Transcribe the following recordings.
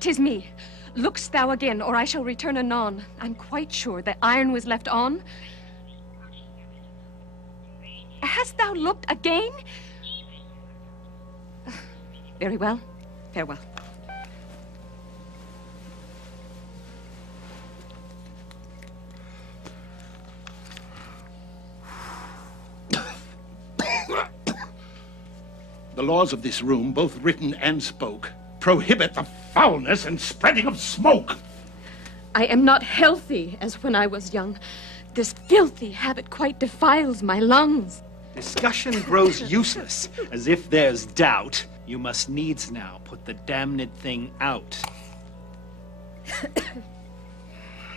'Tis me. Look'st thou again, or I shall return anon. I'm quite sure the iron was left on. Hast thou looked again? Very well. Farewell. The laws of this room, both written and spoke, prohibit the foulness and spreading of smoke. I am not healthy as when I was young. This filthy habit quite defiles my lungs. Discussion grows useless. As if there's doubt, you must needs now put the damned thing out.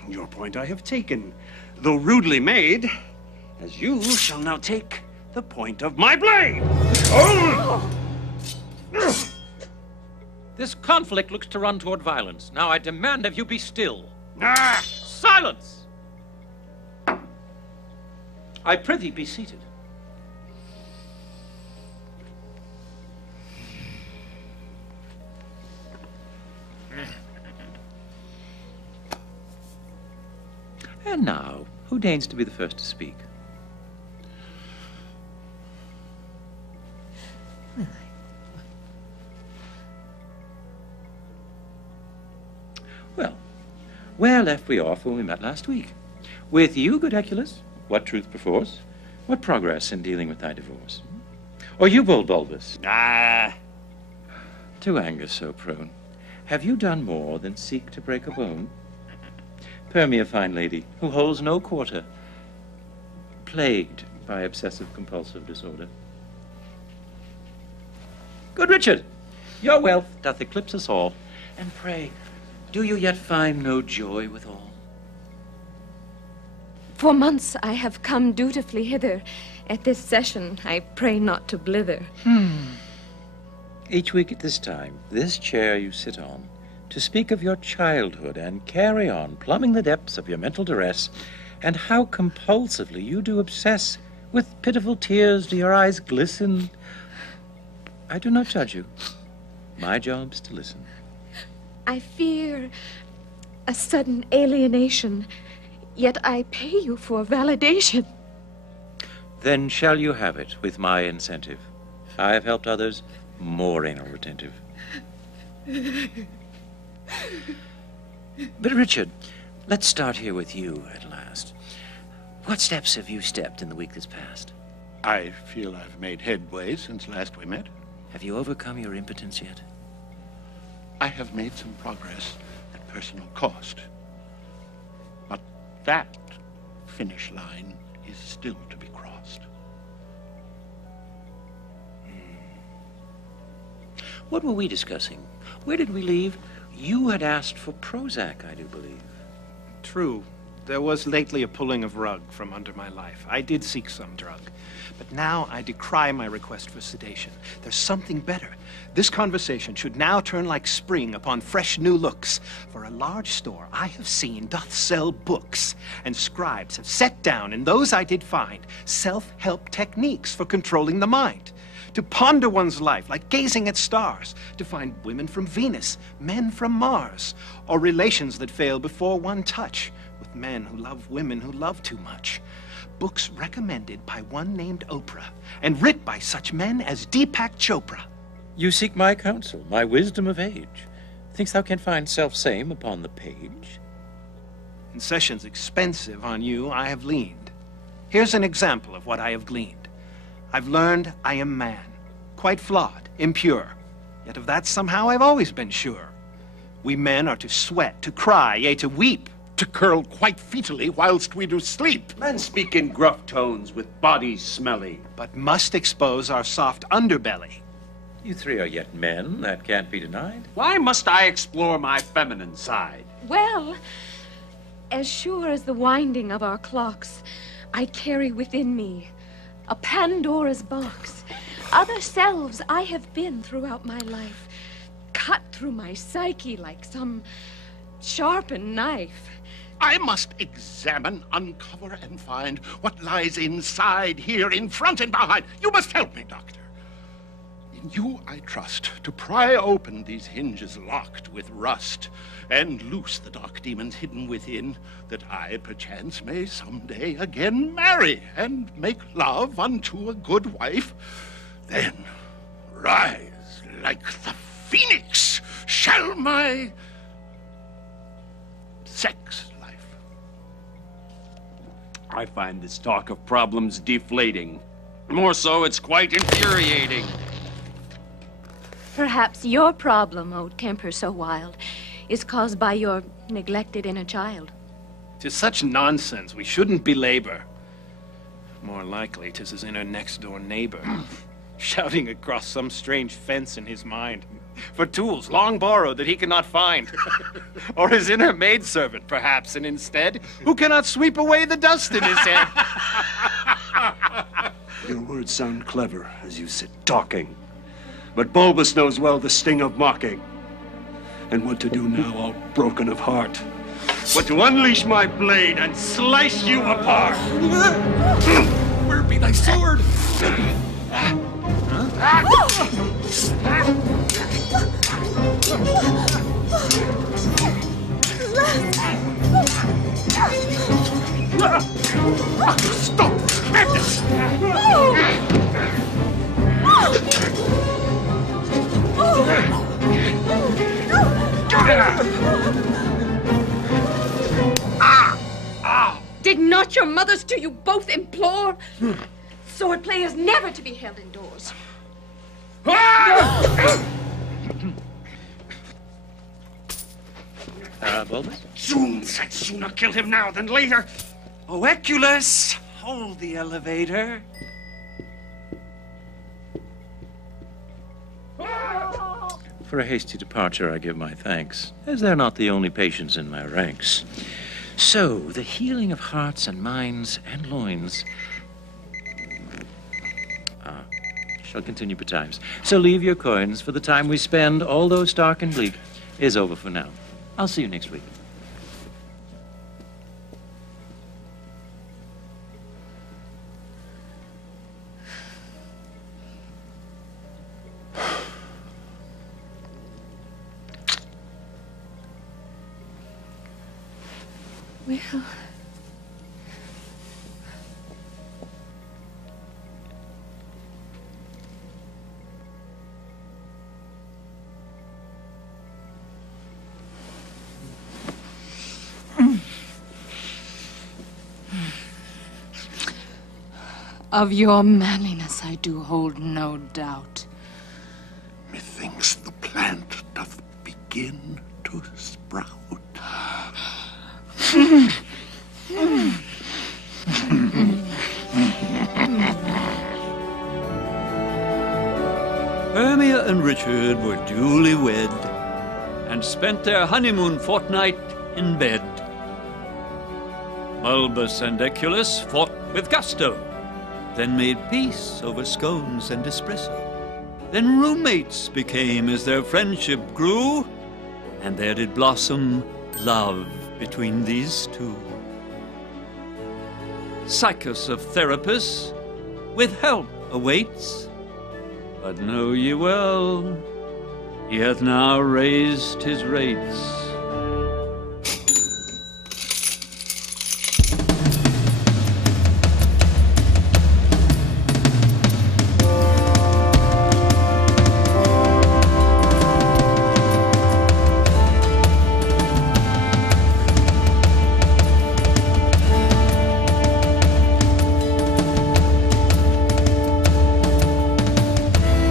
Your point I have taken, though rudely made, as you shall now take the point of my blade. This conflict looks to run toward violence. Now I demand of you be still. Ah! Silence! I prithee be seated. And now, who deigns to be the first to speak? Well, where left we off when we met last week? With you, good Eculus, what truth perforce? What progress in dealing with thy divorce? Or you, bold Bulbus? To anger so prone, have you done more than seek to break a bone? Hermia, fine lady, who holds no quarter, plagued by obsessive-compulsive disorder. Good Richard, your wealth doth eclipse us all, and pray, do you yet find no joy withal? For months I have come dutifully hither. At this session I pray not to blither. Each week at this time, this chair you sit on, to speak of your childhood and carry on, plumbing the depths of your mental duress, and how compulsively you do obsess. With pitiful tears do your eyes glisten. I do not judge you. My job's to listen. I fear a sudden alienation, yet I pay you for validation. Then shall you have it with my incentive. I have helped others more anal retentive. But Richard, let's start here with you at last. What steps have you stepped in the week that's passed? I feel I've made headway since last we met. Have you overcome your impotence yet? I have made some progress at personal cost. But that finish line is still to be crossed. What were we discussing? Where did we leave? You had asked for Prozac, I do believe. True. There was lately a pulling of rug from under my life. I did seek some drug. But now I decry my request for sedation. There's something better. This conversation should now turn like spring upon fresh new looks. For a large store I have seen doth sell books, and scribes have set down in those I did find self-help techniques for controlling the mind. To ponder one's life like gazing at stars, to find women from Venus, men from Mars, or relations that fail before one touch, with men who love women who love too much. Books recommended by one named Oprah, and writ by such men as Deepak Chopra. You seek my counsel, my wisdom of age. Thinkst thou can find self-same upon the page? In sessions expensive on you I have leaned. Here's an example of what I have gleaned. I've learned I am man, quite flawed, impure. Yet of that somehow I've always been sure. We men are to sweat, to cry, yea, to weep, to curl quite fetally whilst we do sleep. Men speak in gruff tones with bodies smelly, but must expose our soft underbelly. You three are yet men, that can't be denied. Why must I explore my feminine side? Well, as sure as the winding of our clocks, I carry within me a Pandora's box. Other selves I have been throughout my life, cut through my psyche like some sharpened knife. I must examine, uncover, and find what lies inside, here, in front and behind. You must help me, Doctor. In You I trust to pry open these hinges locked with rust, and loose the dark demons hidden within, that I, perchance, may someday again marry, and make love unto a good wife. Then rise like the phoenix shall my sex life. I find this talk of problems deflating. More so, it's quite infuriating. Perhaps your problem, O temper so wild, is caused by your neglected inner child. 'Tis such nonsense we shouldn't belabor. More likely 'tis his inner next-door neighbor, shouting across some strange fence in his mind for tools long borrowed that he cannot find. Or his inner maidservant, perhaps, and instead, who cannot sweep away the dust in his head. Your words sound clever as you sit talking, but Bulbous knows well the sting of mocking, and what to do now, all broken of heart, but to unleash my blade and slice you apart. Where be thy sword? Stop! Candace! Did not your mothers to you both implore? Swordplay is never to be held indoors. Bulbous? Zoons, I'd sooner kill him now than later. Oeculus, hold the elevator. For a hasty departure, I give my thanks, as they're not the only patients in my ranks. So, the healing of hearts and minds and loins shall continue betimes. So leave your coins, for the time we spend, although stark and bleak, is over for now. I'll see you next week. Well, of your manliness I do hold no doubt. Methinks the plant doth begin to sprout. Aimee and Richard were duly wed, and spent their honeymoon fortnight in bed. Bulbous and Eculus fought with gusto, then made peace over scones and espresso. Then roommates became as their friendship grew, and there did blossom love between these two. Psychos of Therapus with help awaits, but know ye well, he hath now raised his rates.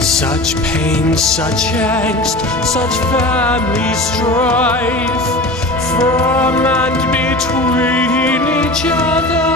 Such pain, such angst, such family strife, from and between each other.